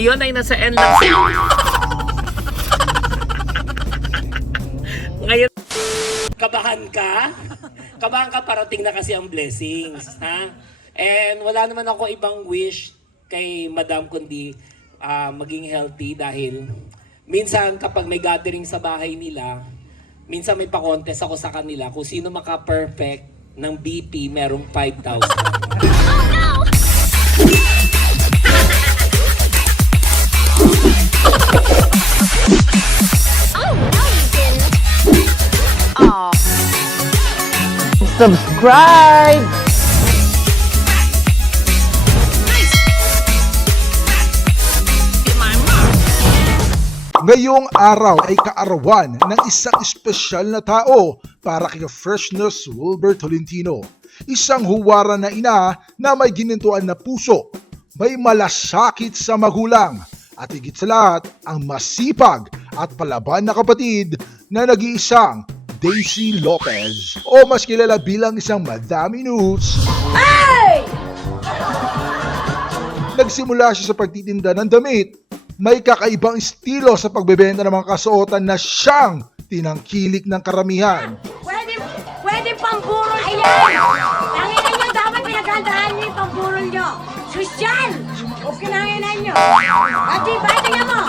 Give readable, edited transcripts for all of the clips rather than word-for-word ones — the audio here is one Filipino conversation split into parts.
Ngayon ay nasa N lang sila. Ngayon, kabahan ka? Kabahan ka, parating na kasi ang blessings. Ha? And wala naman ako ibang wish kay Madam kundi maging healthy dahil minsan kapag may gathering sa bahay nila, minsan may pa-contest ako sa kanila kung sino maka-perfect ng BP merong 5,000. Subscribe! Ngayong araw ay kaarawan ng isang espesyal na tao para kay Freshness Wilbert Tolentino. Isang huwara na ina na may ginintuan na puso, may malasakit sa magulang, at higit sa lahat ang masipag at palaban na kapatid na nag-iisang Daisy Lopez o mas kilala bilang isang Madam Inuts. Hey! Nagsimula siya sa pagtitinda ng damit. May kakaibang estilo sa pagbebenta ng mga kasuotan na siyang tinangkilik ng karamihan. Pwede pamburol. Ayan! Tanginan nyo, dapat pinaghandaan nyo yung pamburol nyo. Sosyal! O kinanginan nyo. Ati, tingnan mo.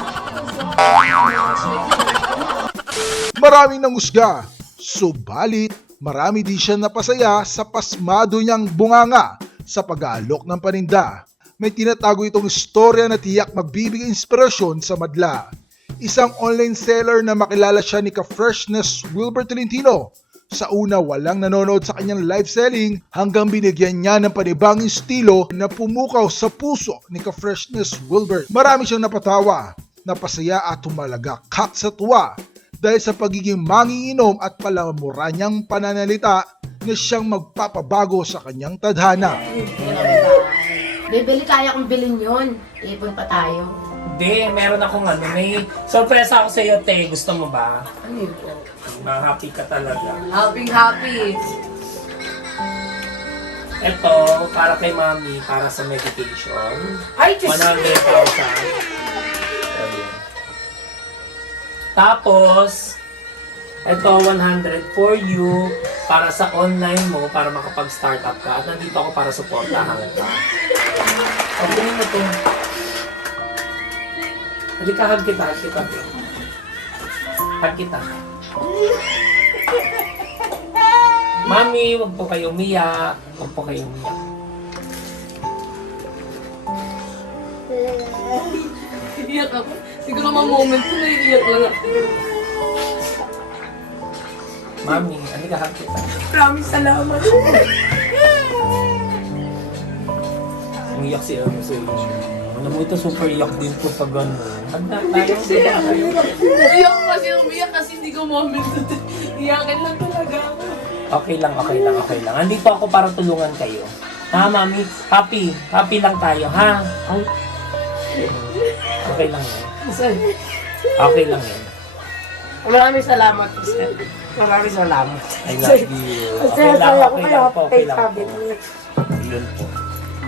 Maraming nangusga. Subalit, marami din siya napasaya sa pasmado niyang bunganga sa pag-aalok ng paninda. May tinatago itong istorya na tiyak magbibigay inspirasyon sa madla. Isang online seller na makilala siya ni Ka-Freshness Wilbert Tolentino. Sa una, walang nanonood sa kanyang live selling hanggang binigyan niya ng panibagong estilo na pumukaw sa puso ni Ka-Freshness Wilbert. Marami siyang napatawa, napasaya at tumalagakak sa tuwa dahil sa pagiging manginginom at palamura niyang pananalita na siyang magpapabago sa kanyang tadhana. Bibili kaya kong bilhin yun. Ipon pa tayo. Hindi, meron akong may sorpresa ako sa iyo, te. Gusto mo ba? Ano yun po? Happy ka talaga. Happy. Ito, para kay mami, para sa medication. Ay, Diyos! 100,000. Tapos, ito 100 for you para sa online mo, para makapag-start up ka. At nandito ako para supportahan ka. Okay mo ito. Halika, hug kita. Hug kita. Mami, wag po kayo umiyak. Iiyak ako. Siguro mga moment ko naiiyak lang ako. Mami, halika, hug kita. Maraming salamat. Umiyak si Elmo sa inyo. Alam mo ito, super iyak din po pag gano'n. Tayo. Umiyak kasi hindi ko moment. Iyakin lang talaga ako. Okay lang. Andito ako para tulungan kayo. Ha, mami? Happy lang tayo, ha? Okay lang yan. Okay lang yan. Maraming salamat, Mr. Maraming salamat. I love you. Okay lang po. Yun po.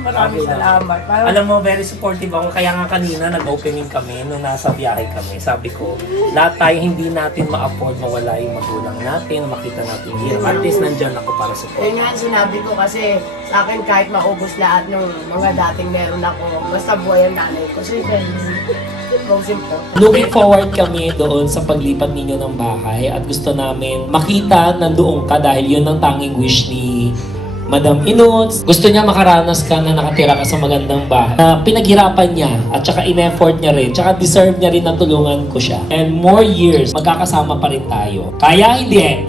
Maraming salamat. Alam mo, very supportive ako. Kaya nga kanina nag-opening kami nung nasa biyahe kami. Sabi ko, lahat tayo hindi natin ma-afford mawala yung magulang natin, makita natin hirap. At least nandyan ako para support. Yun nga sinabi ko kasi sa akin kahit maubos lahat ng mga dating meron ako, basta buhay ang nanay ko. So simple. Looking forward kami doon sa paglipat ninyo ng bahay at gusto namin makita na doon ka dahil yun ang tanging wish ni Madam Inuts. Gusto niya makaranas ka na nakatira ka sa magandang bahay na pinaghirapan niya at saka in-effort niya rin. Tsaka deserve niya rin na tulungan ko siya. And more years, magkakasama pa rin tayo. Kaya hindi?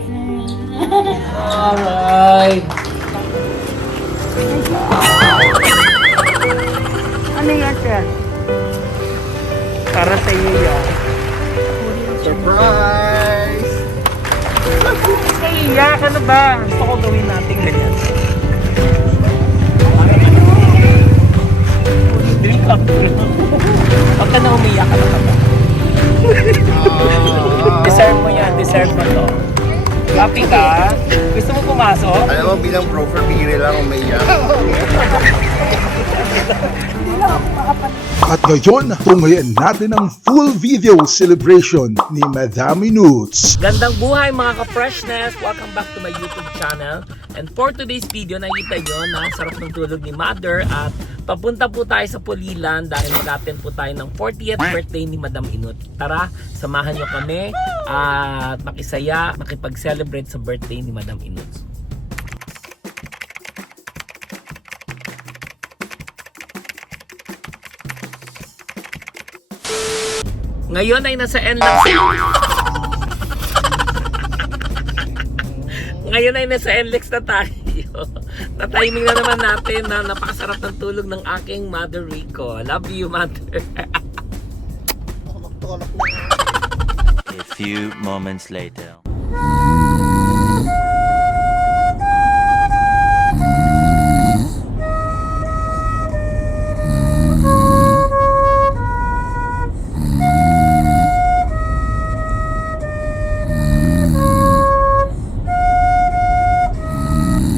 Alright. Ano yan, sir? Para sa iyo yan. Surprise! Iyak, ano ba? Gusto ko gawin natin ganyan. Huwag ka na umiyak ka na. Deserve mo yan. Deserve mo to. Happy ka? Gusto mo pumasok? Alam mo, bilang broker, bigire lang umiiyak. At ngayon, tungayan natin ang full video celebration ni Madam Inuts. Gandang buhay mga ka-freshness! Welcome back to my YouTube channel. And for today's video, nakita nyo na sarap ng tulog ni Mother at papunta po tayo sa Pulilan dahil mag-attend po tayo ng 40th birthday ni Madam Inut. Tara, samahan nyo kami at makisaya, makipag-celebrate sa birthday ni Madam Inut. Ngayon ay nasa NLEX. Ngayon ay nasa NLEX na tayo. Na-timing na naman natin na napakasarap ng tulog ng aking Mother Rico. Love you, Mother. A few moments later.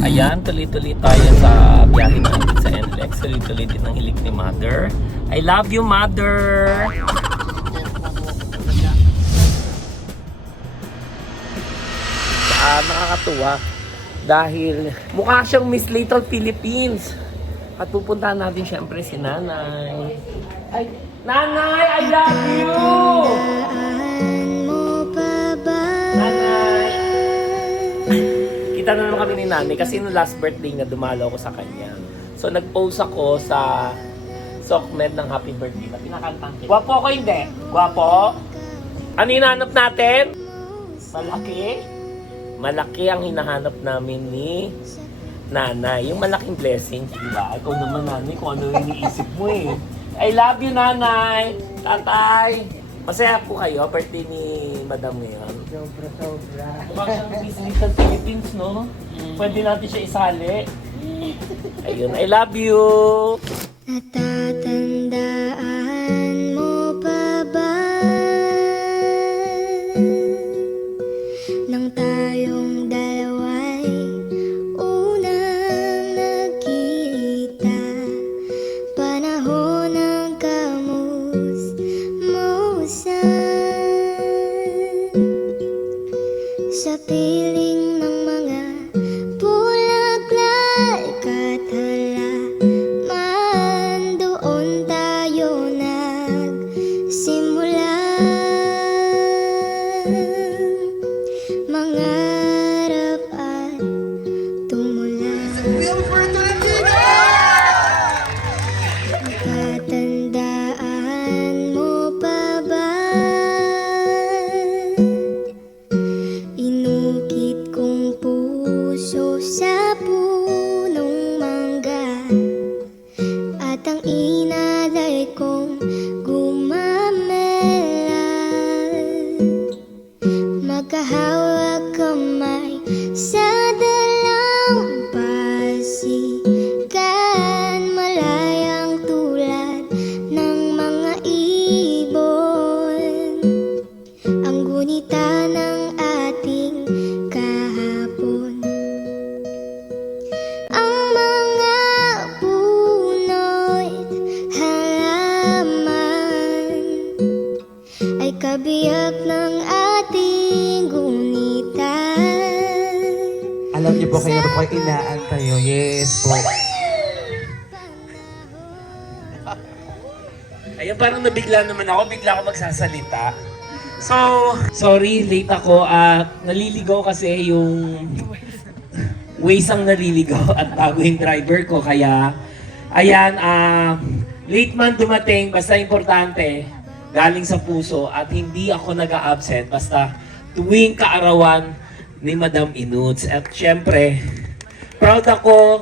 Ayan, tuloy-tuloy tayo sa biyahe natin sa NLEX. Tuloy-tuloy din ang hilig ni Mother. I love you, Mother! Nakakatuwa dahil mukha siyang Miss Little Philippines. At pupuntahan natin syempre si Nanay. Ay, Nanay, I love you! Nanay! Kita na naman kami ni Nanay kasi no last birthday na dumalo ako sa kanya. So nag-post ako sa Sokmed ng happy birthday na pinakantang kita. Gwapo ko hindi? Gwapo? Ano hinahanap natin? Malaki? Malaki ang hinahanap namin ni Nanay. Yung malaking blessing, di ba? Ikaw naman, Nanay, kung ano yung iniisip mo eh. I love you, Nanay! Tatay! Masaya po kayo, birthday ni Madam ngayon. Sobra. Mukha siyang Miss Little Philippines, no? Pwede natin siya isali. Ayun, I love you! Natatandaan mo pa ba nang tayong dalawa'y unang nagkita? Panahon ng kamusmusan sa piling ng mga bulaklak at halaman, doon tayo nagsimula. Mangarap at tumula. Natatandaan mo pa ba? Inukit kong puso sa punong mangga at ang inalay kong gumamela. Magkahawak kamay sa dalampasigan, malayang tulad ng mga ibon. Ang gunita ng ating kahapon. Ang mga puno't halaman ay kabiyak ng ating gunita. Alam niyo po kayo po inaantay yun. Yes po. Ayun, parang nabigla naman ako. Bigla ako magsasalita. So, sorry, late ako. Naliligaw kasi yung Waze ang naliligaw at bago yung driver ko. Kaya, ayan, late man dumating. Basta importante, galing sa puso at hindi ako nag-a-absent. Basta tuwing kaarawan ni Madam Inuts. At syempre, proud ako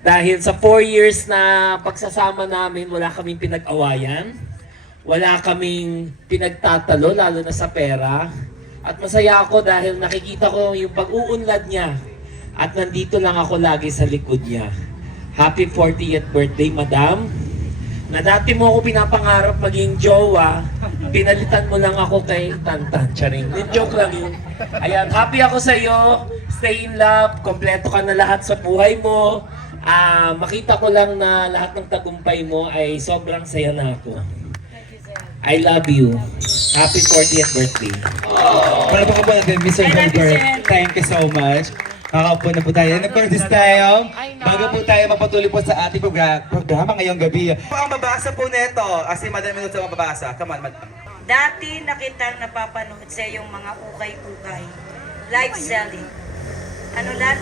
dahil sa 4 years na pagsasama namin, wala kaming pinag-awayan. Wala kaming pinagtatalo, lalo na sa pera. At masaya ako dahil nakikita ko yung pag-uunlad niya. At nandito lang ako lagi sa likod niya. Happy 40th birthday, Madam. na dati mo ako pinapangarap maging jowa, pinalitan mo lang ako kay Tantan. Charing. Joke lang yun. Ayan, happy ako sa iyo. Stay in love. Kompleto ka na lahat sa buhay mo. Makita ko lang na lahat ng tagumpay mo ay sobrang saya na ako. I love you. Happy 40th birthday. Para po po natin, Mr. Gilbert. Thank you so much. Kakaupo na po tayo. And of course, this time, bago po tayo mapatuloy po sa ating programa ngayong gabi. Ang mabasa po nito, si Madam Minutes ang mababasa. Come on, Madam. Dati nakitang napapanood sa iyong mga ukay-ukay. Live selling. Ano lang?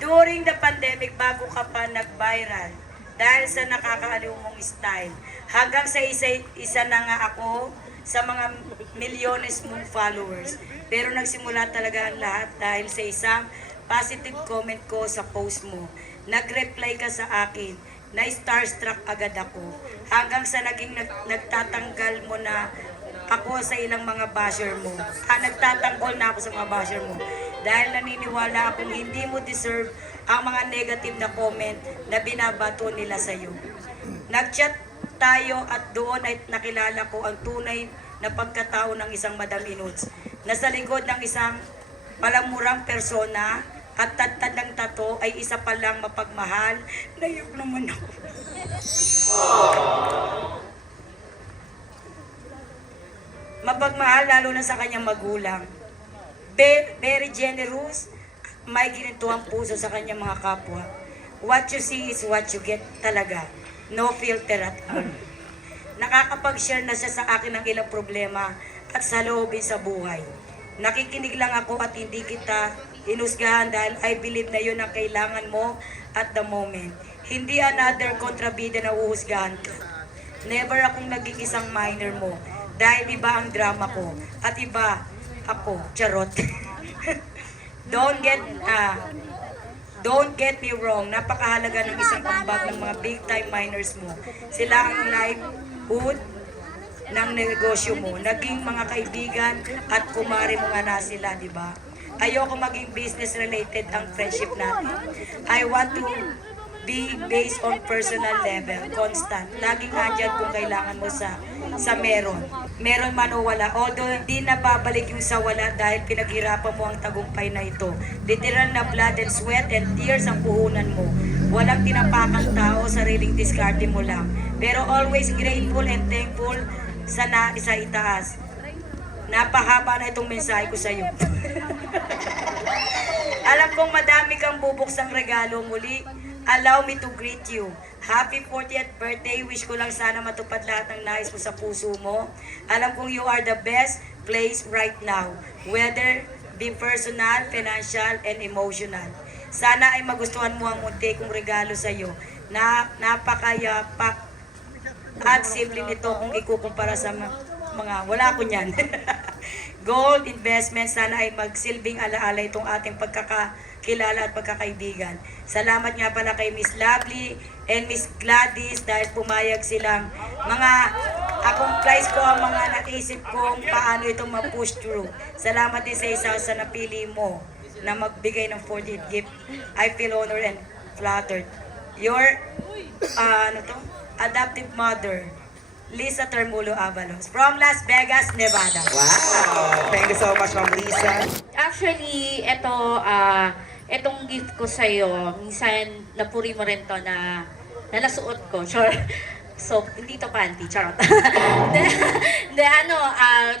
During the pandemic, bago ka pa nag-viral, dahil sa nakakaaliw mong style, hanggang sa isa na nga ako sa mga milyones mong followers. Pero nagsimula talaga ang lahat dahil sa isang positive comment ko sa post mo. Nag-reply ka sa akin, na starstruck agad ako. Hanggang sa naging nagtatanggal mo na ako sa ilang mga basher mo. Nagtatanggol na ako sa mga basher mo. Dahil naniniwala akong hindi mo deserve ang mga negative na comment na binabato nila sa iyo. Nag-chat tayo at doon ay nakilala ko ang tunay na pagkatao ng isang Madam Inuts na sa likod ng isang palamurang persona at tatad ng tato ay isa palang mapagmahal. Nayok naman ako. Mapagmahal lalo na sa kanyang magulang. Very generous, may ginituang puso sa kanyang mga kapwa. What you see is what you get talaga. No filter at all. Nakakapag-share na siya sa akin ng ilang problema at saloobin sa buhay. Nakikinig lang ako at hindi kita inusgahan dahil I believe na yun ang kailangan mo at the moment. Hindi another kontrabida na uhusgahan ka. Never akong naging isang minor mo dahil iba ang drama ko at iba ako, charot. Don't get me wrong, napakahalaga ng isang ambag ng mga big time minors mo. Sila ang livelihood ng negosyo mo. Naging mga kaibigan at kumare mo nga na sila, di ba? Ayoko maging business related ang friendship natin. I want to be based on personal level, constant. Laging andyan kung kailangan mo sa meron. Meron man o wala. Although hindi na babalik yung sa wala dahil pinaghirapan mo ang tagumpay na ito. Literal na blood and sweat and tears ang puhunan mo. Walang tinapakang tao, sariling diskarte mo lang. Pero always grateful and thankful sa naisa itaas. Napahaba na itong mensahe ko sa iyo. Alam kong madami kang bubuksang regalo muli. Allow me to greet you. Happy 40th birthday. Wish ko lang sana matupad lahat ng nais mo sa puso mo. Alam kong you are the best place right now. Whether be personal, financial, and emotional. Sana ay magustuhan mo ang munti kong regalo sa iyo. Napakayapak at simple nito kung ikukumpara sa mga wala ko niyan. Gold investment, sana ay magsilbing alaala itong ating pagkakakilala at pagkakaibigan. Salamat nga pala kay Miss Lovely and Miss Gladys dahil pumayag silang accomplice ko ang mga naisip kong paano itong ma-push through. Salamat din sa isa sa napili mo na magbigay ng 40th gift. I feel honored and flattered. Your adoptive mother, Lisa Termulo Avalos from Las Vegas, Nevada. Wow! Thank you so much, Ma'am Lisa. Actually, etong gift ko sa'yo, minsan napuri mo rin to na nasuot ko. Sure. So, hindi to panty, charot.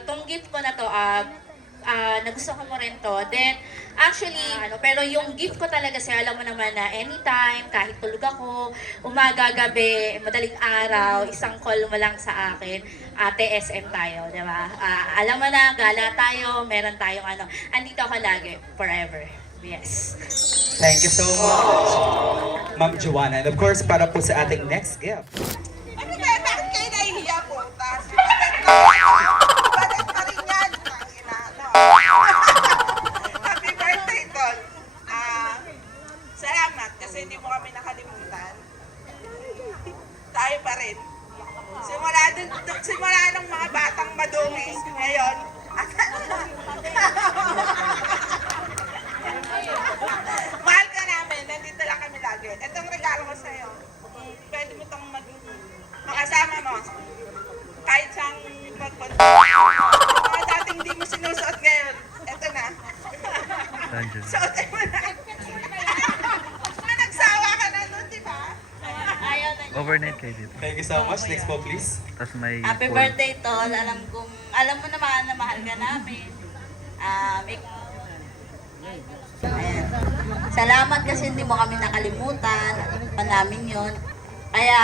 Tong gift ko na to, nagustuhan mo rin to. Then, actually, pero yung gift ko talaga sa'yo, alam mo naman na anytime, kahit tulog ako, umaga, gabi, madaling araw, isang call mo lang sa akin, ate SM tayo, di ba? Alam mo na, gala tayo, meron tayong andito ako lagi, forever. Yes. Thank you so much, Ma'am Joanna. And of course, para po sa ating next gift. Ano ba? Bakit kayo nahihiya po? Bakit pa rin yan? Happy birthday, Tol. Salamat kasi hindi mo kami nakalimutan. Tayo pa rin. Simula ng mga batang madungis. Ngayon, mahal ka namin. Nandito lang kami lagi. Itong overnight kayo dito. Thank you so much. Next po, please. Tapos may Happy pool. birthday, Tol. Alam mo naman na mahal ka namin. Ayan. Salamat kasi hindi mo kami nakalimutan. Pa namin yun. Kaya,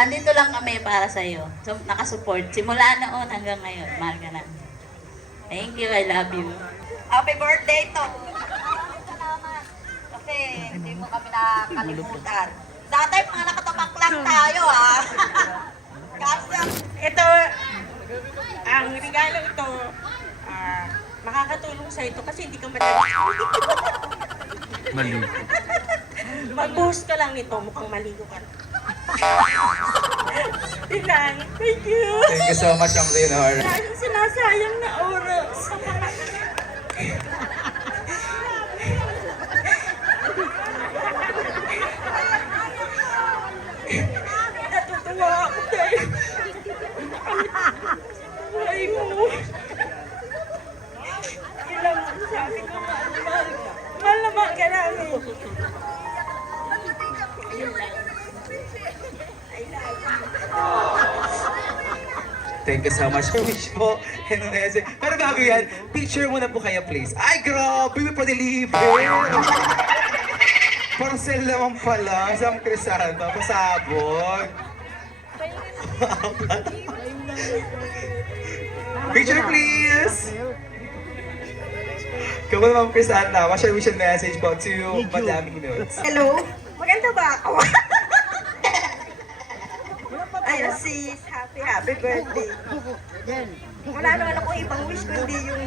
andito lang kami para sa'yo. So, nakasupport. Simula noon hanggang ngayon. Mahal ka namin. Thank you. I love you. Happy birthday, Tol. Salamat. Kasi hindi mo kami nakalimutan. Dati mga nakatapak lang tayo, ha? Kasi, Ito, ang regalo ito, makakatulong sa ito kasi hindi ka madali. Maligo. Mag-boost ka lang nito, mukhang maligo ka. Yun lang. Thank you. Thank you so much, Ma'am Leonor. Dahil sinasayang na oras. Natutuwa ako dahil buhay mo. Yun lang ang sabi ko, mahal na mahal ka. Mahal na mahal ka namin. Yun lang. I love you. Thank you so much. Wish po. Pero bago yan, picture muna po kayo, please. Ay, grabe! May pa-deliver! Parcel naman pala. Sam Crisanto. Pasabog. Picture, please! Come on, Ma'am Crisanto. What's your wish and message po to Madaming Notes? Hello? Maganda ba ako? Ayun, sis. Happy birthday. Wala naman akong ibang wish kundi yung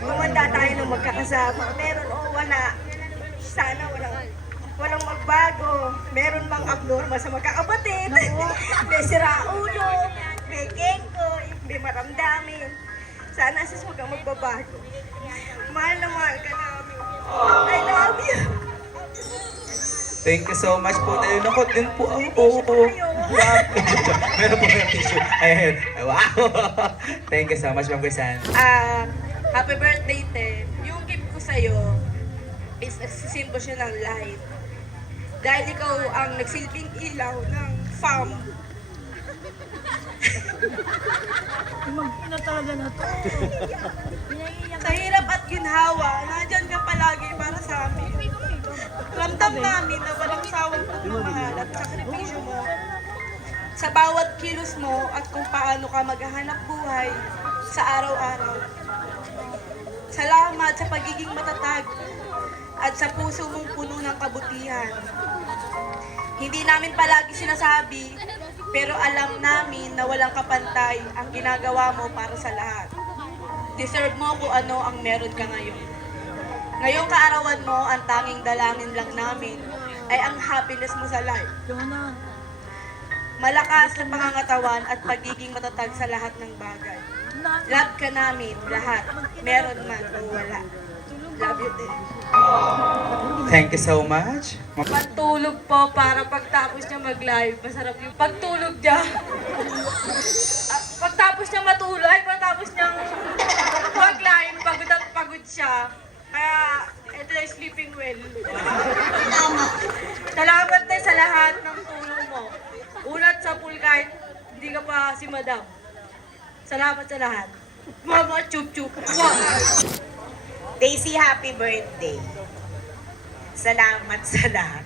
tumanda tayo nung magkakasama. Meron o wala. Sana walang magbago. Meron mang abnormal sa magkakapatid. May siraulo, may kengko, may maramdamin. Sana sis huwag kang magbabago. Mahal na mahal ka namin. I love you. Thank you so much po. Nalunakot din po ako. Meron po yung tissue. Ayan. Wow. Thank you so much, Ma'am Crisanto. Happy birthday, Te. Yung gift ko sa'yo is nagsisimbo siya ng light. Dahil ikaw ang nagsilbing ilaw ng farm. Mag-ina talaga na to. Sa hirap at ginhawa, nandyan ka palagi para sa amin. Ramdam namin na walang sawang pagmamahal at sakripisyo mo sa bawat kilos mo at kung paano ka maghahanap buhay sa araw-araw. Salamat sa pagiging matatag at sa puso mong puno ng kabutihan. Hindi namin palagi sinasabi, pero alam namin na walang kapantay ang ginagawa mo para sa lahat. Deserve mo kung ano ang meron ka ngayon. Ngayong kaarawan mo, ang tanging dalangin lang namin ay ang happiness mo sa life. Malakas na pangangatawan at pagiging matatag sa lahat ng bagay. Love ka namin, lahat. Meron man o wala. Love you, Te. Thank you so much. Pagtulog po para pagtapos niya mag-live, masarap yung pagtulog niya. Pagtapos niya matulog, pagtapos niyang mag-live, pagod at pagod siya. Kaya, ito na sleeping well. Salamat din sa lahat ng tulong mo. Unat sa pool kahit hindi ka pa si Madam. Salamat sa lahat. Mama, chup-chup. Daisy, happy birthday. Salamat sa lahat.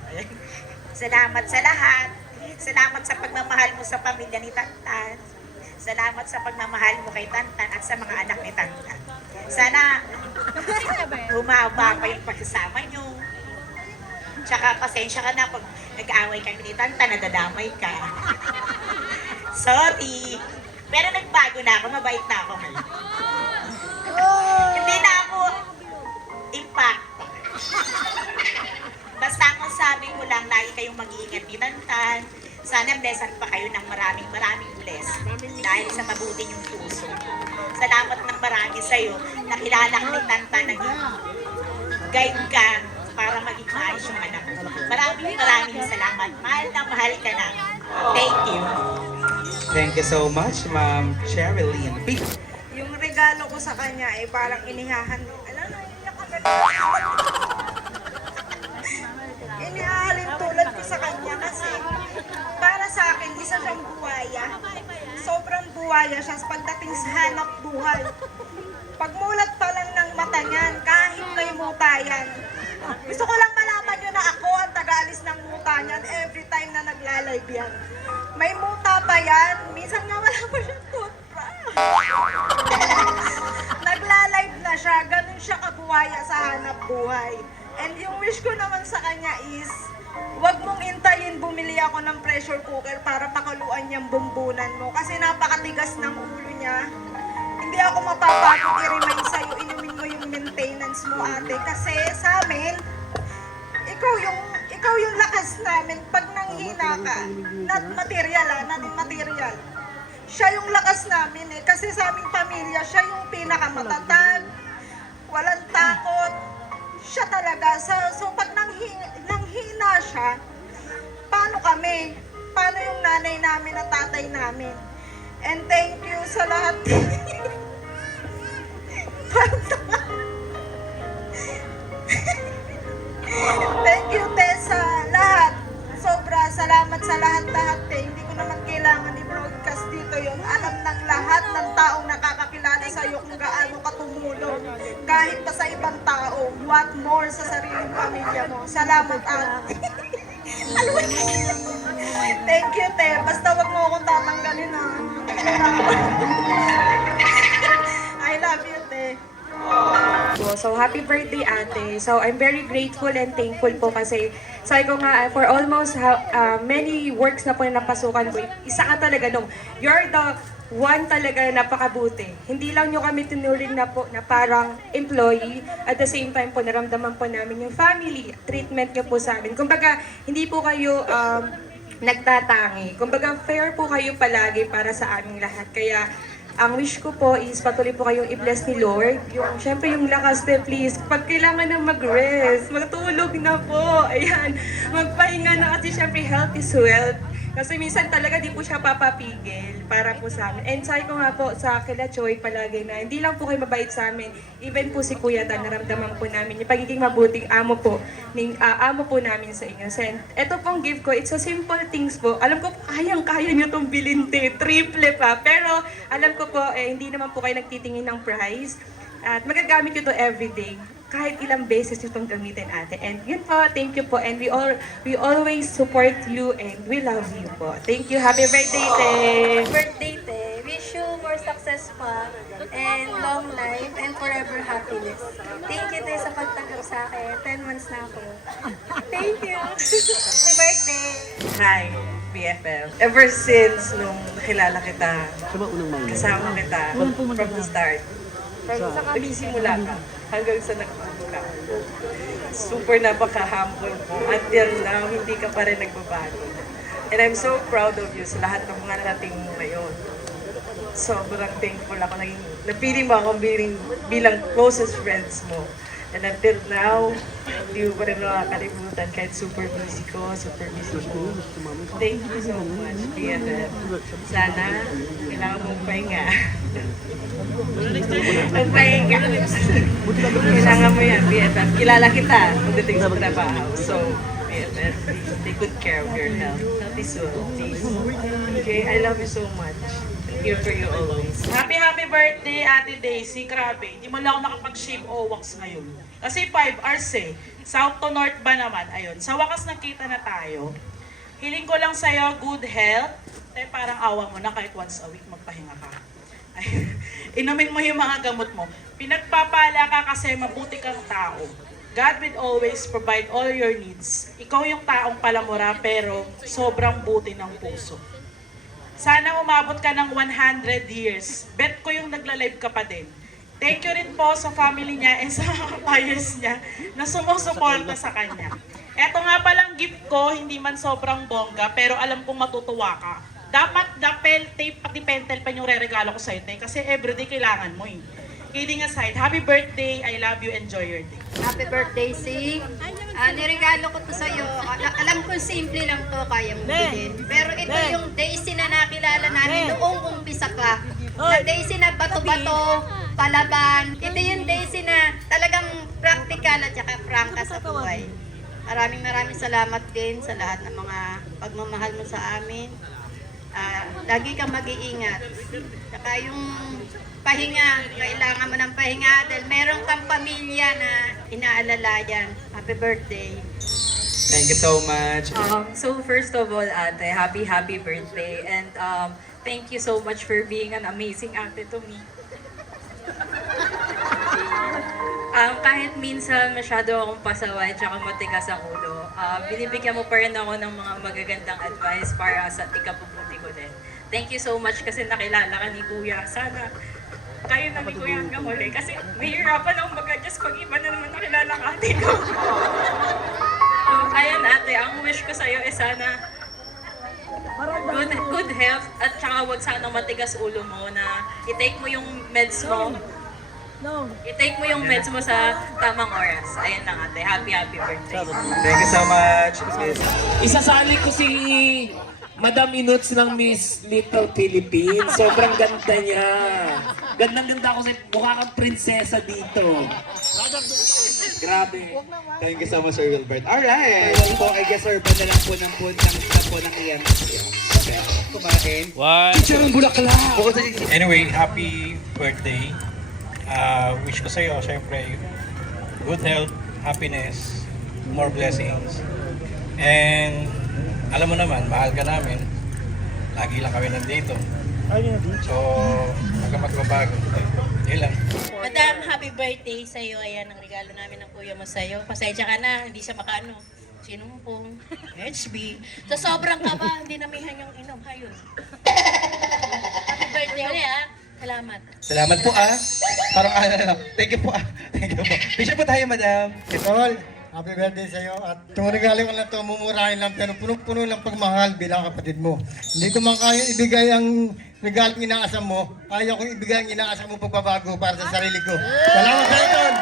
Salamat sa lahat. Salamat sa pagmamahal mo sa pamilya ni Tantan. Salamat sa pagmamahal mo kay Tantan at sa mga anak ni Tantan. Sana humaba pa yung pagsasama nyo. Tsaka pasensya ka na pag nag-aaway kami ni Tantan, nadadamay ka. Sorry. Pero nagbago na ako, mabait na ako ngayon. Hindi na ako impact. Basta ang sabi ko lang, lagi kayong mag-iingat ni Tantan. Sana blessan pa kayo ng maraming bless. Dahil sa mabuti niyong puso. Salamat ng marami sa'yo. Nakilala ka ni Tantan, naging guide ka para maging maayos yung anak mo. Maraming salamat. Mahal na mahal ka na. Thank you. Thank you so much, Ma'am Sherilyn. Yung regalo ko sa kanya ay parang inihahan. Inihalin tulad ko sa kanya kasi para sa akin, isa siyang buwaya. Sobrang buwaya siya pagdating sa hanap buhay. Pagmulat pa lang ng mata niyan, kahit may muta yan. Gusto ko lang malaman nyo na ako ang taga-alis ng muta niyan every time na nagla-live yan. May muta pa yan, minsan nga wala pa siyang toothbrush. Nagla-live na siya, ganun siya kabuwaya sa hanap buhay. And yung wish ko naman sa kanya is, wag mong intayin bumili ako ng pressure cooker para pakuluan yung bumbunan mo. Kasi napakatigas ng ulo niya. Hindi ako mapapagod i-remind sa'yo, inumin mo yung maintenance mo, ate. Kasi sa amin, ikaw yung lakas namin pag nanghina ka. Not material, not material. Siya yung lakas namin eh. Kasi sa aming pamilya, siya yung pinakamatatag, walang takot. Siya talaga. So pag nanghina siya, paano kami? Paano yung nanay namin at tatay namin? And thank you sa lahat. Thank you, Tessa. Lahat. Sobra. Salamat sa lahat-lahat. Hindi ko naman kailangan i-broadcast dito yon. Alam ng lahat ng taong nakakakilala sa'yo kung gaano ka tumulong. Kahit pa sa ibang tao. What more sa sariling pamilya mo. Salamat, ate. Thank you, Te. Basta wag mo akong tatanggalin, ha. I love you, Te. So, happy birthday, ate. So, I'm very grateful and thankful po kasi sabi ko nga, for almost many works na po na napasukan ko, isa ka talaga nung, you're the one talaga napakabuti. Hindi lang nyo kami tinuring na po na parang employee, at the same time po, naramdaman po namin yung family, treatment nyo po sa amin. Kumbaga, hindi po kayo nagtatangi. Kumbaga, fair po kayo palagi para sa aming lahat. Kaya, ang wish ko po is patuloy po kayong i-bless ni Lord. Yung, syempre yung lakas na please. Pag kailangan na mag-rest, matulog na po. Ayan, magpahinga na kasi syempre health is wealth. Kasi minsan talaga di po siya papapigil para po sa amin. And sabi ko nga po sa Kila Choy palagi na hindi lang po kayo mabait sa amin. Even po si Kuya Tan, naramdaman po namin yung pagiging mabuting amo po namin sa inyo. And ito pong gift ko, it's a simple things po. Alam ko kayang-kaya nyo itong bilhin, triple pa. Pero alam ko po, hindi naman po kayo nagtitingin ng price. At magagamit nyo ito everyday. Kahit ilang beses nyo itong gamitin, ate. And yun po, thank you po. And we always support you and we love you po. Thank you. Happy birthday, Te! Birthday, Te. Wish you more success pa and long life and forever happiness. Thank you, Te, sa pagtanggap sa akin. 10 months na ako. Thank you! Happy birthday! Hi, BFF. Ever since nung nakilala kita, kasama kita from the start. From sa nagsimula ka hanggang sa nagtulog ka. Super napaka-humble mo. Until now, hindi ka pa rin nagbabago. And I'm so proud of you sa lahat ng mga narating mo ngayon. Sobrang thankful ako. Napili mo ako bilang closest friends mo. And until now, hindi mo pa rin nakakalimutan kahit super busy ko. Thank you so much, BFF. Sana, kailangan mong pahinga. Magpahinga. Kailangan mo yan, BFF. Kilala kita pagdating sa trabaho. So, BFF, please take good care of your health. Healthy soul, please. Okay, I love you so much. Here for you always. Happy birthday, Ate Daisy. Grabe, hindi mo lang ako nakapag-shave o wax ngayon. Kasi 5 hours eh. South to north ba naman? Ayun, sa wakas nakita na tayo. Hiling ko lang sa'yo, good health. Parang awa mo na kahit once a week magpahinga ka. Ayun. Inumin mo yung mga gamot mo. Pinagpapala ka kasi mabuti kang tao. God will always provide all your needs. Ikaw yung taong palamura pero sobrang buti ng puso. Sana umabot ka ng 100 years. Bet ko yung nagla-live ka pa din. Thank you rin po sa family niya and sa mga buyers niya na sumusuporta sa kanya. Eto nga palang gift ko, hindi man sobrang bongga, pero alam kong matutuwa ka. Dapat dapel tape pati pentel pen yung re-regalo ko sa'yo, kasi everyday kailangan mo eh. Kidding aside, happy birthday, I love you, enjoy your day. Happy birthday, Si. Niregalo ko to sa'yo. Alam ko simple lang to, kaya mo bilhin. Pero ito yung Daisy na nakilala namin noong umpisa pa. Na Daisy na bato-bato, palaban. Ito yung Daisy na talagang practical at saka prangka sa buhay. Maraming salamat din sa lahat ng mga pagmamahal mo sa amin. Lagi kang mag-iingat. Saka yung pahinga, kailangan mo ng pahinga dahil meron kang pamilya na inaalalayan. Happy birthday. Thank you so much. So first of all, ate, happy birthday. And thank you so much for being an amazing ate to me. Kahit minsan masyado akong pasaway at matigas ang ulo, binibigyan mo pa rin ako ng mga magagandang advice para sa ikabubuti ko din. Thank you so much kasi nakilala ka ni Kuya. Sana kayo na ni Kuya hanggang huli kasi mahirapan akong mag-adjust pag iba na naman nakilala ka ate ko. Ayan ate, ang wish ko sa'yo is sana good health at saka wag sanang matigas ulo mo na i-take mo yung meds mo. I-take mo yung meds mo sa tamang oras. Ayan lang ate, happy birthday. Thank you so much. Isasali ko si Madam Inuts ng Miss Little Philippines. Sobrang ganda niya. Gandang-ganda ako sa mukha kang prinsesa dito. Grabe. Thank you so much, Sir Wilbert. Alright. Po, I guess, sir, na lang po ng iyan. Kumain. Teacher ang bulaklak. Anyway, happy birthday. Wish ko sa'yo, syempre, good health, happiness, more blessings. And alam mo naman, mahal ka namin. Lagi lang kami nandito. So, hanggang magbabago. Yun lang. Madam, happy birthday sa'yo. Ayan ang regalo namin ng kuya mo sa'yo. Pasensya ka na, hindi siya makaano. Sinumpong, HB. Sa sobrang kaba, hindi namihan yung inom. Hayun. Happy birthday ulit Salamat. Salamat po Parang thank you po Thank you po. Picture po tayo, madam. Tol, happy birthday sa iyo. At itong regalo ko na ito, mumurahin lang pero puno-puno ng pagmahal bilang kapatid mo. Hindi ko man kaya ibigay ang regalo ng inaasam mo. Kaya kong ibigay ang inaasam mo pagbabago para sa sarili ko. Salamat sa iyo, Tol.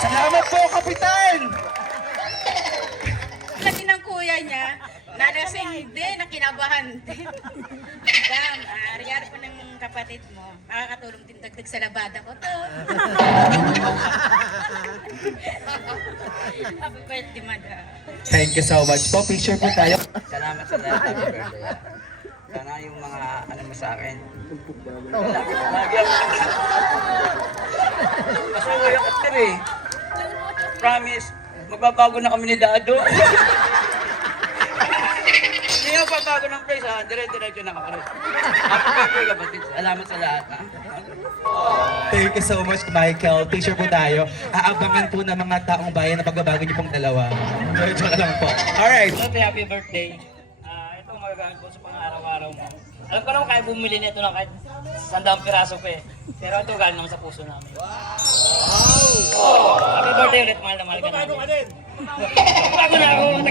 Salamat po, Kapitan! Kasi ng kuya niya, nalasing din, nakinabahan din. Madam, regalo po ng kapatid mo. Makakatulong din dagdag sa labada ko to. Happy birthday, madam. Thank you so much po. Picture po tayo. Salamat sa lahat. Happy birthday. Sana yung mga ano mo sa akin. Lagi ako. Kasi wala ka Promise, magbabago na kami ni Dado. Hindi ako pabago ng place dire-diretso na ako. Happy birthday kapatid. Salamat sa lahat Thank you so much, Michael. Picture po tayo. Aabangan po ng mga taong bayan na pagbabago niyo pong dalawa. Joke lang po. Alright. Happy birthday. Ito magagamit po sa pang-araw-araw mo. Alam ko naman kaya bumili nito ng kahit 100 piraso pa Pero ito galing naman sa puso namin. Wow! Happy birthday ulit, mahal na mahal ka namin. Bago na ako.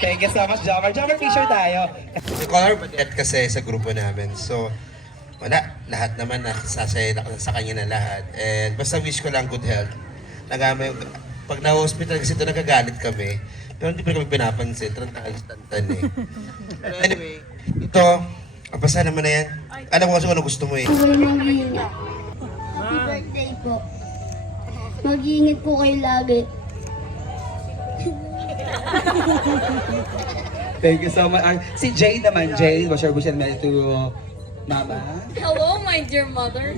Thank you so much, Jomar. Jomar, picture tayo. We call her Badette kasi sa grupo namin. So, wala. Lahat naman nasasaya sa kanya na lahat. And basta wish ko lang good health. Pag na-hospital kasi ito nagagalit kami. Pero hindi pa kami pinapansin. Tantan Pero anyway, ito, basta naman na yan. Alam mo kasi kung ano gusto mo Happy birthday po. Mag-iingat po kayo lagi. Thank you so much. Si Jay naman, Jay, what's your wish and message to Mama? Hello, my dear mother.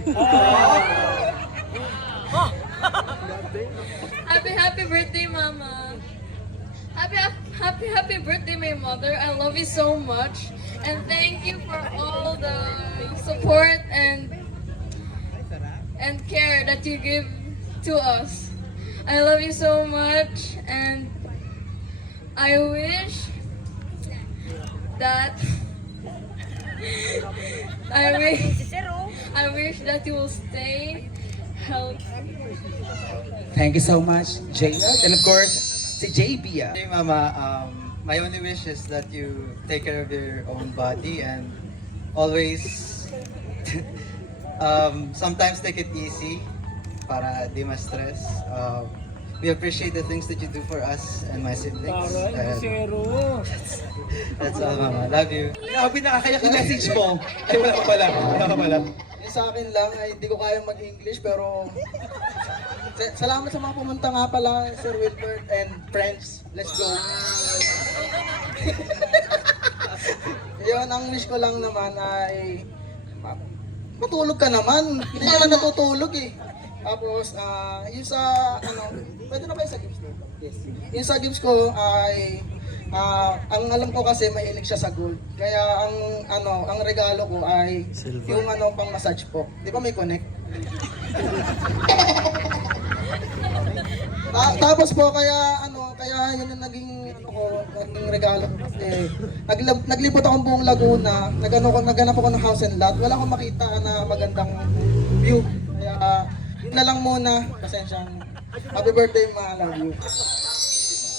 Happy birthday, Mama. Happy birthday, my mother. I love you so much. And thank you for all the support and care that you give to us. I love you so much, and I wish that that you will stay healthy. Thank you so much, Jay. And of course, si JB. Hey, Mama, my only wish is that you take care of your own body and always sometimes take it easy para di ma-stress. We appreciate the things that you do for us and my siblings. That's all, Mama. Love you. Grabe, nakakayak yung message mo. Ay, wala pa pala. Sa akin lang, ay hindi ko kaya mag-English pero salamat sa mga pumunta nga pala, Sir Wilbert and friends. Let's go. Ayun, ang wish ko lang naman ay matulog ka naman. Hindi ka na natutulog eh. Tapos, yung sa, pwede na ba yung sa gifts? Yes. Yung sa gifts ko ay, ang alam ko kasi mahilig siya sa gold. Kaya ang regalo ko ay yung pang massage po. Di ba may connect? Tapos po kaya yun ang naging regalo ko. Naglibot akong buong Laguna, naghanap ako ng house and lot. Wala akong makita na magandang view. Kaya yun na lang muna. Pasensya. Happy birthday, ma. Love you.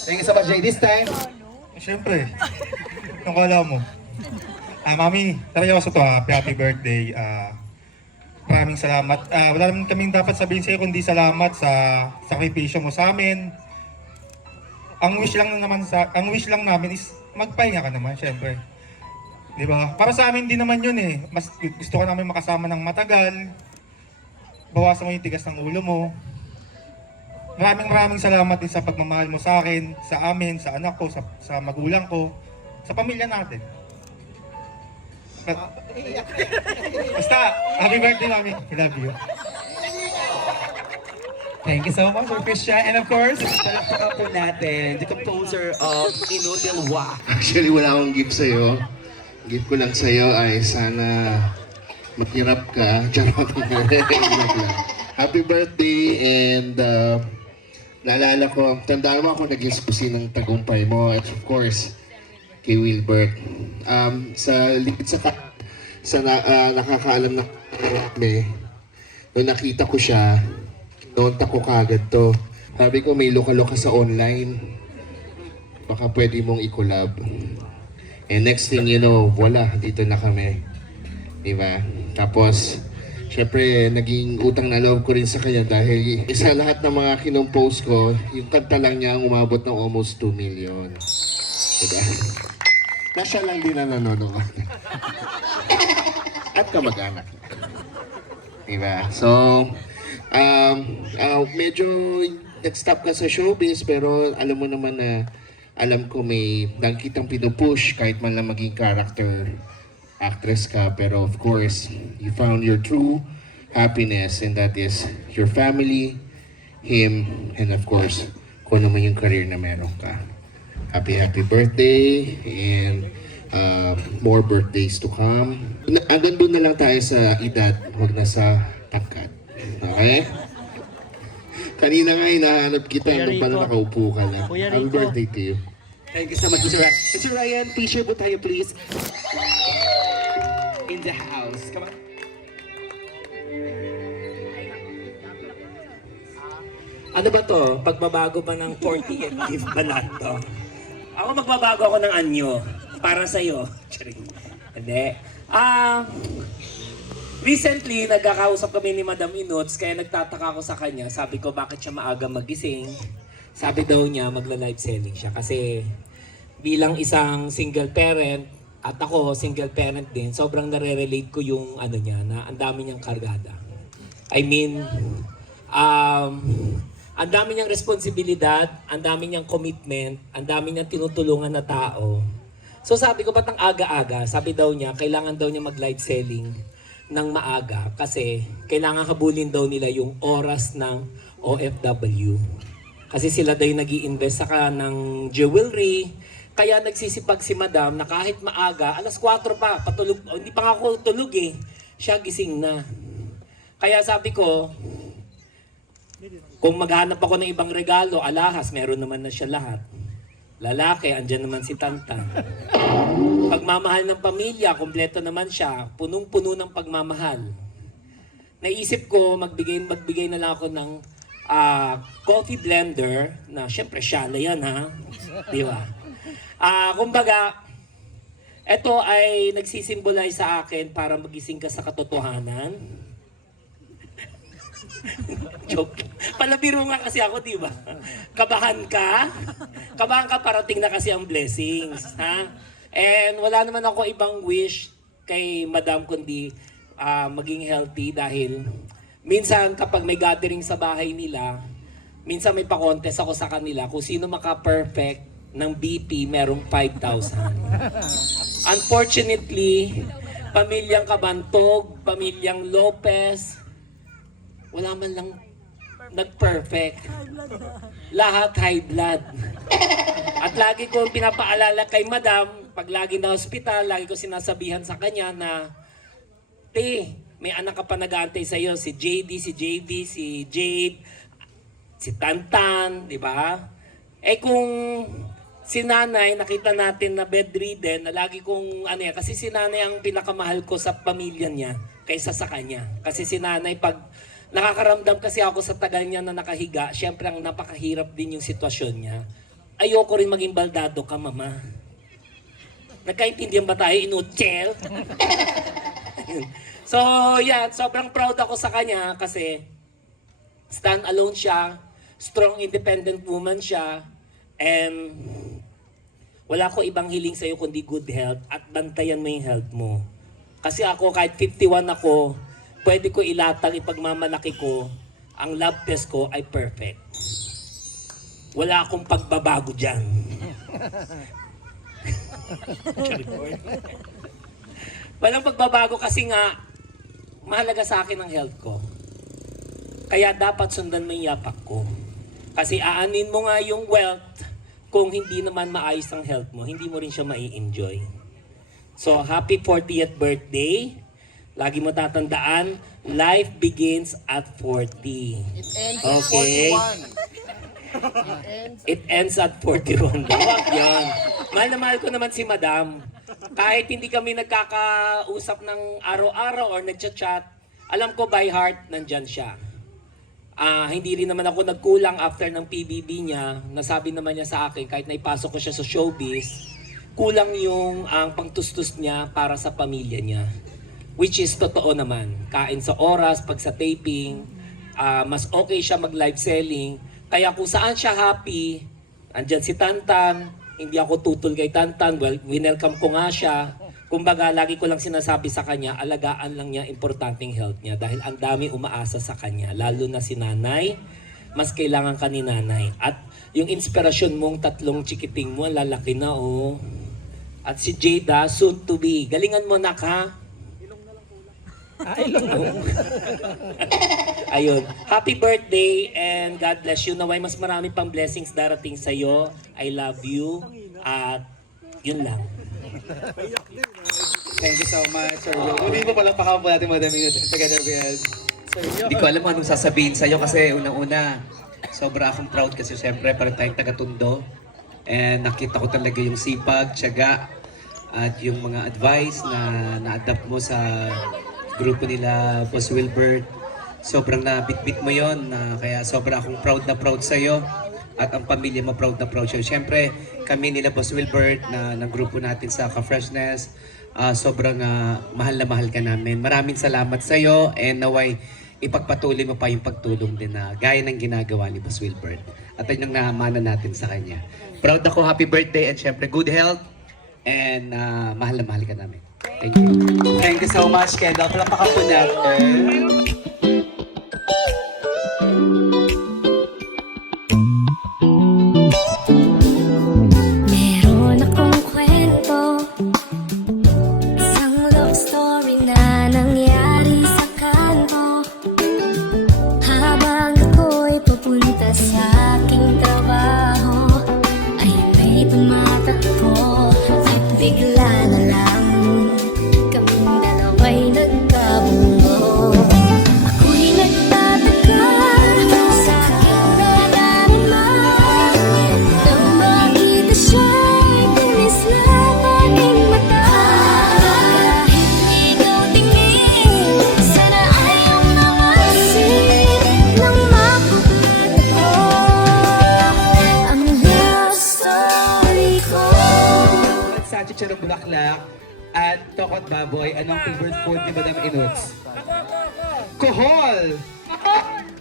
Thank you so much, Jay. This time, Siyempre, kung kala mo. Mami, seryoso to happy birthday. Maraming salamat. Wala naman kaming dapat sabihin sa'yo kundi salamat sa sakripisyo mo sa amin. Ang wish lang namin is magpahinga ka naman, syempre. Di ba? Para sa amin din naman yun eh. Mas gusto ka namin makasama ng matagal. Bawasan mo yung tigas ng ulo mo. Maraming salamat din sa pagmamahal mo sa akin, sa amin, sa anak ko, sa magulang ko, sa pamilya natin. Basta, happy birthday, Mami. I love you. thank you so much, Sir Christian. And of course, palakpakan po natin, the composer of Inutil Wa. Actually, wala akong gift sa'yo. Gift ko lang sa'yo ay sana maghirap ka. Charot. Happy birthday and naalala ko, tandaan mo ako nag-iskusi ng tagumpay mo at of course, kay Wilbert. Sa likod sa nakakaalam na kami, nung nakita ko siya, kinontak ko kagad to. Sabi ko may loka-loka sa online. Baka pwede mong i-collab. And next thing you know, wala, dito na kami. Diba? Tapos, syempre, naging utang na loob ko rin sa kanya dahil isa lahat ng mga kinompose ko, yung kanta lang niya ang umabot ng almost 2 million. Diba? Nasya lang din na nanonood. At kamag-anak. Diba? So, medyo nag-stop ka sa showbiz pero alam mo naman na alam ko may nakikitang pinupush kahit man lang maging character actress ka, pero of course, you found your true happiness and that is your family, him, and of course, kung naman yung career na meron ka. Happy birthday and more birthdays to come. Hanggang doon na lang tayo sa edad, huwag na sa tangkad. Okay? Kanina nga hinahanap kita nung pala nakaupo ka na. Happy birthday to you. Thank you so much, Mr. Ryan. Mr. Ryan, picture po tayo, please. In the house. Come on. Ano ba to? Pagbabago ba ng 40th gift ba lahat to? Ako magbabago ako ng anyo. Para sa'yo. Hindi. Recently, nagkakausap kami ni Madam Inuts, kaya nagtataka ako sa kanya. Sabi ko, bakit siya maaga magising? Sabi daw niya, magla-live selling siya. Kasi bilang isang single parent, at ako, single parent din, sobrang nare-relate ko yung ano niya, na ang dami niyang kargada. I mean, ang dami niyang responsibilidad, ang dami niyang commitment, ang dami niyang tinutulungan na tao. So sabi ko, ba't ang aga-aga? Sabi daw niya, kailangan daw niya mag-live selling ng maaga kasi kailangan habulin daw nila yung oras ng OFW. Kasi sila daw yung nag-i-invest sa ng jewelry. Kaya nagsisipag si Madam na kahit maaga, alas 4 pa, patulog, hindi pa nga ako tulog eh. Siya gising na. Kaya sabi ko, kung maghanap ako ng ibang regalo, alahas, meron naman na siya lahat. Lalaki, andyan naman si Tantan. Pagmamahal ng pamilya, kompleto naman siya. Punong-puno ng pagmamahal. Naisip ko, magbigay na lang ako ng coffee blender na syempre shala yan ha. Di ba? Kumbaga, ito ay nagsisimbolize sa akin para magising ka sa katotohanan. Joke. Palabiro nga kasi ako, di ba? Kabahan ka parating na kasi ang blessings, ha? And wala naman ako ibang wish kay Madam kundi maging healthy dahil minsan kapag may gathering sa bahay nila, minsan may pa-contest ako sa kanila kung sino maka-perfect ng BP merong 5,000. Unfortunately, pamilyang Kabantog, pamilyang Lopez, wala man lang nag-perfect. Lahat high blood. At lagi ko pinapaalala kay Madam, pag lagi na hospital, lagi ko sinasabihan sa kanya na, te, may anak ka pa nag-aantay sa'yo, si JD, si JB, si Jade, si Tantan, di ba? Eh kung si nanay, nakita natin na bedridden, na lagi kong kasi si nanay ang pinakamahal ko sa pamilya niya kaysa sa kanya. Kasi si nanay, pag nakakaramdam kasi ako sa tagal niya na nakahiga, syempre ang napakahirap din yung sitwasyon niya. Ayoko rin maging baldado ka, mama. Nagkaintindihan ba tayo, inuchel? So, yeah, sobrang proud ako sa kanya kasi stand alone siya, strong independent woman siya, and wala ko ibang hiling sa'yo kundi good health at bantayan mo yung health mo. Kasi ako, kahit 51 ako, pwede ko ilatag, ipagmamalaki ko, ang lab test ko ay perfect. Wala akong pagbabago dyan. Walang pagbabago kasi nga, mahalaga sa akin ang health ko. Kaya dapat sundan mo yung yapak ko. Kasi aanin mo nga yung wealth, kung hindi naman maayos ang health mo, hindi mo rin siya mai-enjoy. So, happy 40th birthday. Lagi mo tatandaan, life begins at 40. Okay? It ends at 41. Wag yan. Mahal na mahal ko naman si Madam. Kahit hindi kami nagkakausap ng araw-araw or nagchat-chat, alam ko by heart, nandyan siya. Hindi rin naman ako nagkulang after ng PBB niya. Nasabi naman niya sa akin, kahit naipasok ko siya sa showbiz, kulang yung ang pangtustos niya para sa pamilya niya. Which is totoo naman. Kain sa oras, pag sa taping, mas okay siya mag-live selling. Kaya kung saan siya happy, andyan si Tantan, hindi ako tutol kay Tantan, well, winelcome ko nga siya. Kumbaga, lagi ko lang sinasabi sa kanya, alagaan lang niya importanteng health niya dahil ang dami umaasa sa kanya, lalo na si nanay, mas kailangan ka ni nanay. At yung inspirasyon mong tatlong chikiting mo, lalaki na oh. At si Jada, soon to be. Galingan mo nak ha? Ayun. Happy birthday and God bless you. Naway mas marami pang blessings darating sa'yo. I love you. At yun lang. Thank you so much, Sir Will. Hindi pa palang pakawin po natin mga minutes together with Hindi ko alam anong sasabihin sa'yo kasi unang-una, sobra akong proud kasi siyempre parang tayong taga-Tondo. And nakita ko talaga yung sipag, tiyaga, at yung mga advice na na-adapt mo sa grupo nila Boss Wilbert. Sobrang nabitbit mo yon, kaya sobra akong proud na proud sa'yo. At ang pamilya mo proud na proud siya. Siyempre, kami nila Boss Wilbert na ng grupo natin sa Ka-Freshness, sobrang mahal na mahal ka namin. Maraming salamat sa iyo and naway ipagpatuloy mo pa yung pagtulong din na gaya ng ginagawa ni Boss Wilbert. At yun ang nahamana natin sa kanya. Proud ako, happy birthday and syempre good health and mahal na mahal ka namin. Thank you. Thank you so much, Kendall. Palapakan po natin. Meron akong kwento, isang love story na nangyari sa kanto. Habang ako'y papunta sa aking trabaho, ay may tumatakbo at bigla na lang kaming dalawa'y nagkabungo. Ako'y nagtataka sa aking nadarama nang makita siya'y tumis na aking mata. Kahit ikaw tingin, sana ay iyong nangasin nang makuhat ako ang love story ko. Sa Chicharong Bulaklak at Tokot Baboy, anong favorite food ni Madam Inuts? Kohol!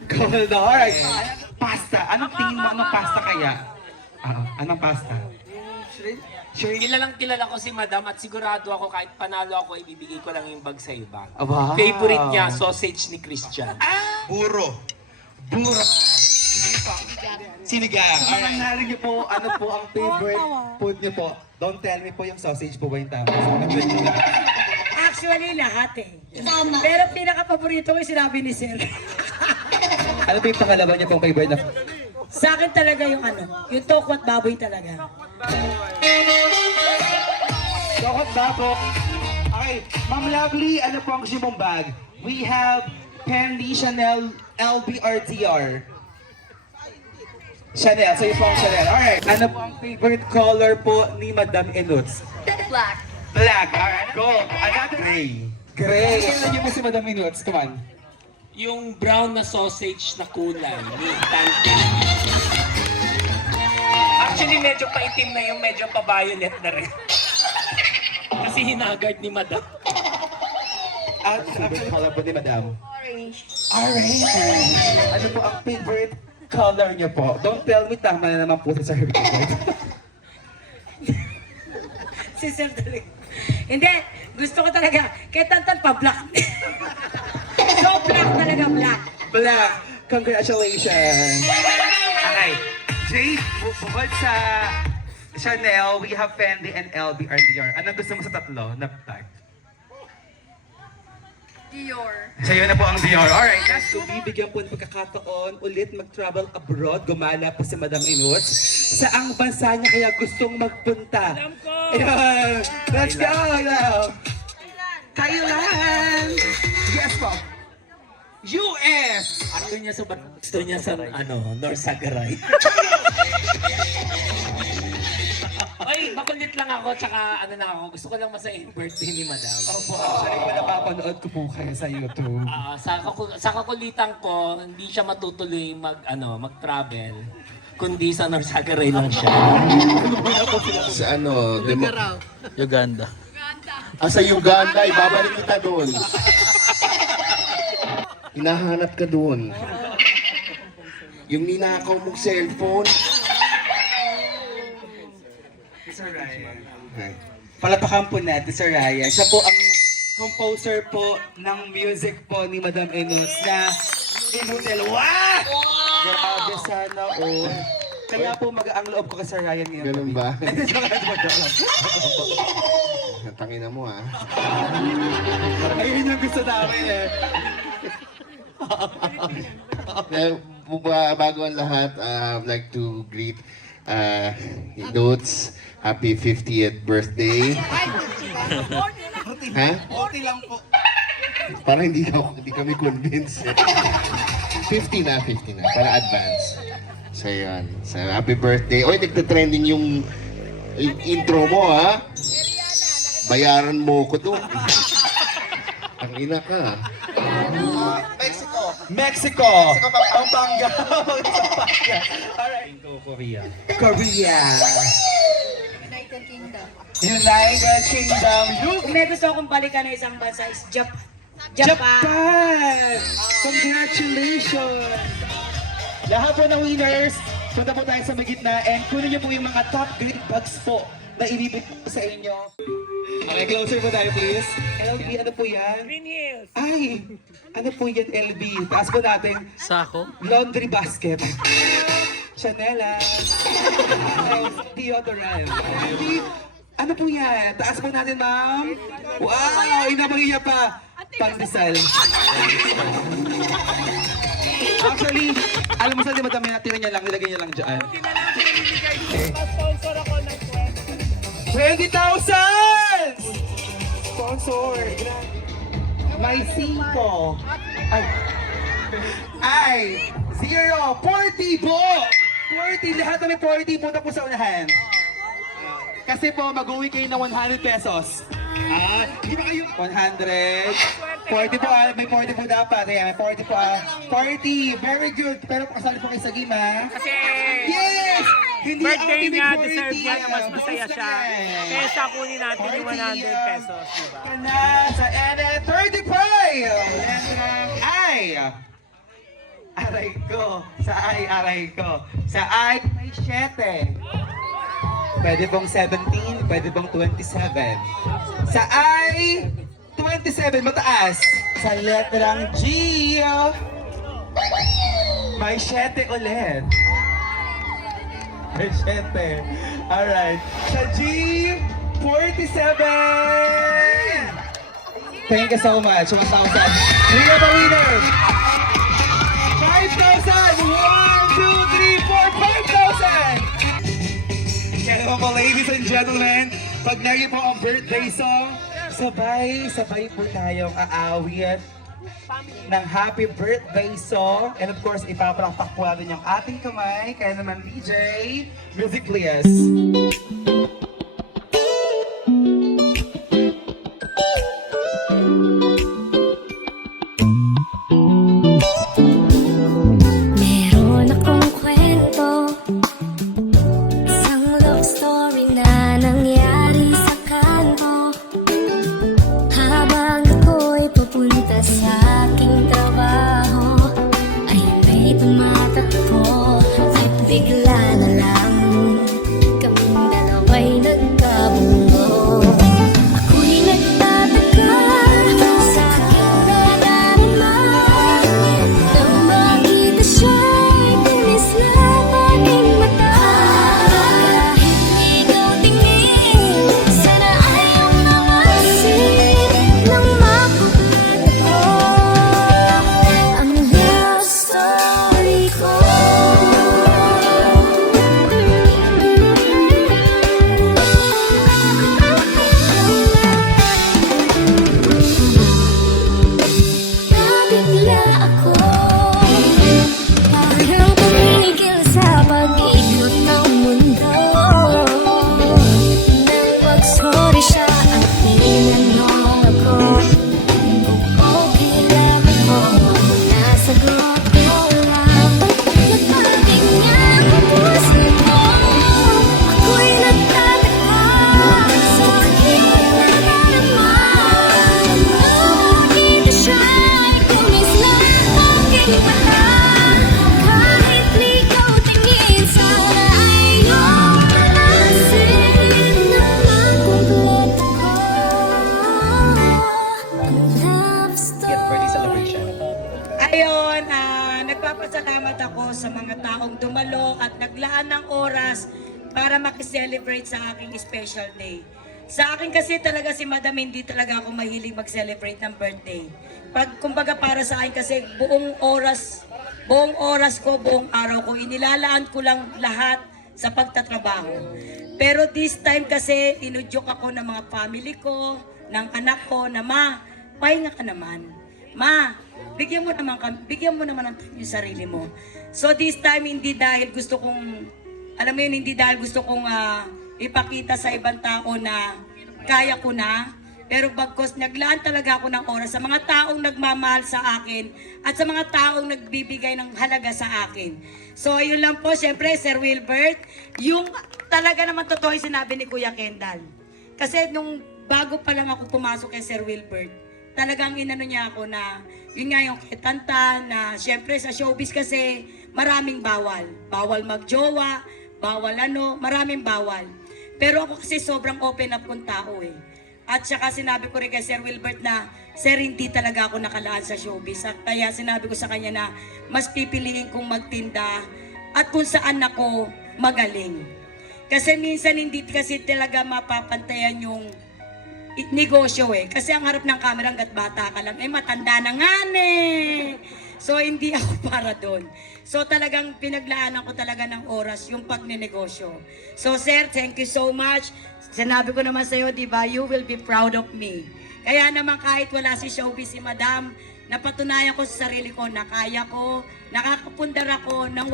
Kohol na horse! Pasta! Anong tingin mo? Anong pasta kaya? Anong pasta? Kilala ko si Madam at sigurado ako kahit panalo ako, ibibigay ko lang yung bag sa iba. Wow. Favorite niya, sausage ni Christian. Buro. Bura! Sinigang. Sa mga narin niyo po, ano po ang favorite food niyo po? Don't tell me po yung sausage po ba yung tama? Actually, lahat eh. Pero pinaka-paborito ko yung sinabi ni Sir. Ano po yung pangalawa niyo pong favorite na food? Sa akin talaga yung yung tokwat baboy talaga. Dokot Babok. Okay, Ma'am Lovely, ano po ang gusto mong bag? We have Fendi, Chanel, LBRTR. Chanel, so yung po ang Chanel. Alright, ano po ang favorite color po ni Madam Inuts? Black. Black, alright, go. Another gray. Gray. Kailan niyo mo si Madam Inuts? Come on. Yung brown na sausage na kulay ni Tante. Actually, medyo paitim na yung medyo pa-violet na rin. Kasi hinagard ni Madam. At favorite color po ni Madam? Orange. Orange. Ano po ang favorite color niyo po? Don't tell me tama na naman po si Sir Richard. Si Sir talaga. Hindi, gusto ko talaga. Kaya Tantan pa black. So black talaga, black. Black. Congratulations. Okay. Jade, bukod sa Chanel, we have Fendi and LBRTR. Anong gusto mo sa tatlo na tag? Dior. Sa'yo na po ang Dior. Alright, guys. So, bibigyan po ng pagkakataon ulit mag-travel abroad. Gumala po si Madam Inuts. Saang bansa niya kaya gustong magpunta? Alam ko! Ayan. Let's go! Thailand! Yes po! US! Gusto niya sa North Sagaray. Ay, makulit lang ako, tsaka gusto ko lang masaya yung birthday ni Madam. Opo, actually po napapanood ko po kayo sa YouTube. Sa kakulitan ko, hindi siya matutuloy mag-travel, kundi sa North Sagaray lang siya. Sa Uganda. sa Uganda, ibabalik kita doon. Hinahanap ka doon. Yung ninakaw mong cellphone. Sir Ryan. Palapakan po natin, Sir Ryan. Siya po ang composer po ng music po ni Madam Inuts na Inutel. Wow! Grabe sana, oh. Kaya po mag-ang loob ko kay Sir Ryan ngayon. Ganun ba? Joke lang. Tangina mo, ah. Ayun yung gusto namin eh. Bago ang lahat, I'd like to greet Inuts. Happy 50th birthday. Ha? 40 lang po. Parang hindi kami convinced. 50 na. Para advance. So yun. So happy birthday. Oy, nagte-trending yung intro mo, ha? Bayaran mo ko to. Ang ina ka. Mexico! Pampanga! Alright. Korea. United Kingdom. United Kingdom. May gusto akong balikan na isang bansa is Japan. Japan! Congratulations! Lahat po ng winners, punta po tayo sa magitna and kunin niyo po yung mga top grade bags po na ibibig po sa inyo. Okay, closer po tayo please. LB, ano po yan? Green Hills! Ay! Ano po yan, LB? Taas po natin. Sako? Laundry basket. Chanela. Deodorant. LB, ano po yan? Taas po natin, ma'am. Wow! Inabahiya pa. Pandesal. Actually, alam mo saan di madami natira niya lang, nilagay niya lang dyan. Sponsor ako ng 20,000! Sponsor! May 5. Ay! 0! 40 po! 40! Lahat na may 40 punta po sa unahan. Kasi po, mag-uwi kayo ng 100 pesos. Hindi ba kayo? 100. 40 po, may 40 po dapat. Ayan, may 40 po. 40, very good. Pero pakasali po kayo sa game, ha? Kasi Yes! Hindi birthday ako niya, tinig deserve 40. niya na mas masaya siya. Kesa kunin natin yung 100 pesos, diba? Na sa NN35! Ay! Aray ko. Sa aray ko. Sa may 7. Pwede pong 17, pwede pong 27. Sa 27, mataas. Sa letrang G. May 7 ulit. May 7. Alright. Sa G47! Thank you so much. 1,000. We have a winner! 5,000! 1, 2, 3, 4, 5,000! Kaya naman po, ladies and gentlemen, pag naging po ang birthday song, sabay po tayong aawit ng happy birthday song. And of course, ipapalakpak po natin yung ating kamay. Kaya naman, DJ, music please. Meron akong kwento, isang love story na nangyari sa kanto. Habang ako'y papunta sa aking trabaho, ay may tumatakbo at bigla na lang kaming dalawa'y nagkabungo. Ako'y nagtataka sa aking nadarama nang makita siya'y tumislap aking mata. Kahit ikaw tingin, sana ay iyong nangasin nang makulat ako ang love story ko. Nabigla ako, parang tumigil sa pag-ikot ng mundo. Nang mag-sorry siya at tinanong ako kung okay lang ako. Nasagot ko lang, nagpating niya ang puso ko. Ako'y nagtataka sa aking nadarama nang makita siya'y tumislap aking mata. Kahit ikaw tingin, sana ay iyong nalasin nang makulat ako ang love Get birthday story. celebration. Ayon, nagpapasalamat ako sa mga taong dumalo at naglaan ng oras para makiselebrate sa aking special day. Sa akin kasi talaga si Madam, hindi talaga ako mahilig mag-celebrate ng birthday. Kumbaga para sa akin kasi buong oras ko, buong araw ko, inilalaan ko lang lahat sa pagtatrabaho. Pero this time kasi, inudyok ako ng mga family ko, ng anak ko, na ma, pahinga ka naman. Ma, bigyan mo naman ng time yung sarili mo. So this time, hindi dahil gusto kong, alam mo yun, hindi dahil gusto kong ipakita sa ibang tao na kaya ko na, pero bagkos naglaan talaga ako ng oras sa mga taong nagmamahal sa akin at sa mga taong nagbibigay ng halaga sa akin. So yun lang po, syempre Sir Wilbert, yung talaga naman totoo yung sinabi ni Kuya Kendall. Kasi nung bago pa lang ako pumasok kay Sir Wilbert, talagang inano niya ako na, yun nga yung kitanta na syempre sa showbiz kasi maraming bawal. Bawal magjowa, bawal maraming bawal. Pero ako kasi sobrang open up kong tao eh. At saka sinabi ko rin kay Sir Wilbert na, Sir, hindi talaga ako nakalaan sa showbiz. Kaya sinabi ko sa kanya na mas pipiliin kong magtinda at kung saan ako magaling. Kasi minsan hindi kasi talaga mapapantayan yung negosyo eh. Kasi ang harap ng camera hanggat bata ka lang, matanda na nga So hindi ako para doon. So talagang pinaglaanan ko talaga ng oras yung pagnenegosyo. So Sir, thank you so much. Sinabi ko naman sa'yo, di ba, you will be proud of me. Kaya naman kahit wala si showbiz si Madam, napatunayan ko sa sarili ko na kaya ko, nakakapundar ako ng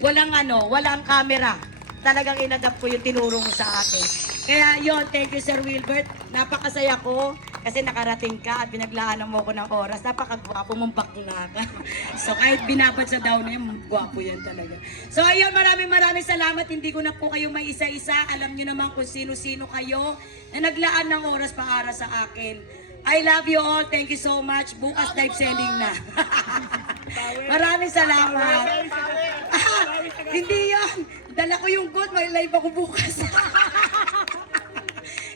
walang camera. Talagang inadapt ko yung tinuro mo sa akin. Kaya yon, thank you Sir Wilbert. Napakasaya ko kasi nakarating ka at pinaglaanan mo ko ng oras. Napakagwapo mong bakla ka. So kahit binabad sa daw na yun, gwapo yan talaga. So ayun, maraming salamat. Hindi ko na po kayo may isa-isa. Alam nyo naman kung sino-sino kayo na naglaan ng oras para sa akin. I love you all. Thank you so much. Bukas live selling na. Maraming salamat. Hindi yan. Dala ko yung gold. May live ako bukas.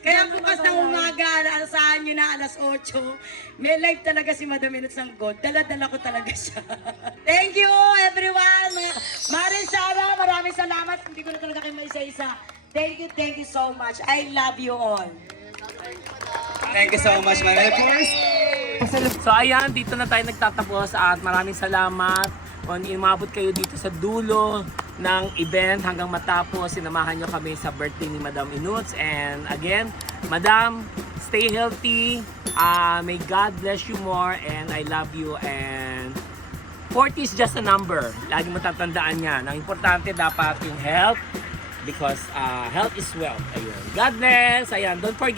Kaya bukas ng umaga, asahan nyo na 8:00. May live talaga si Madam Minutes ng Gold. Dala-dala ko talaga siya. Thank you everyone. thank you so much. I love you all. Thank you so much, ma'am. And of course, So ayan, dito na tayo nagtatapos at maraming salamat kung umabot kayo dito sa dulo ng event hanggang matapos. Sinamahan nyo kami sa birthday ni Madam Inuts. And again, Madam, stay healthy. May God bless you more and I love you. And 40 is just a number. Lagi matatandaan yan. Ang importante dapat yung health because health is wealth. Ayun. God bless. Ayan, don't forget.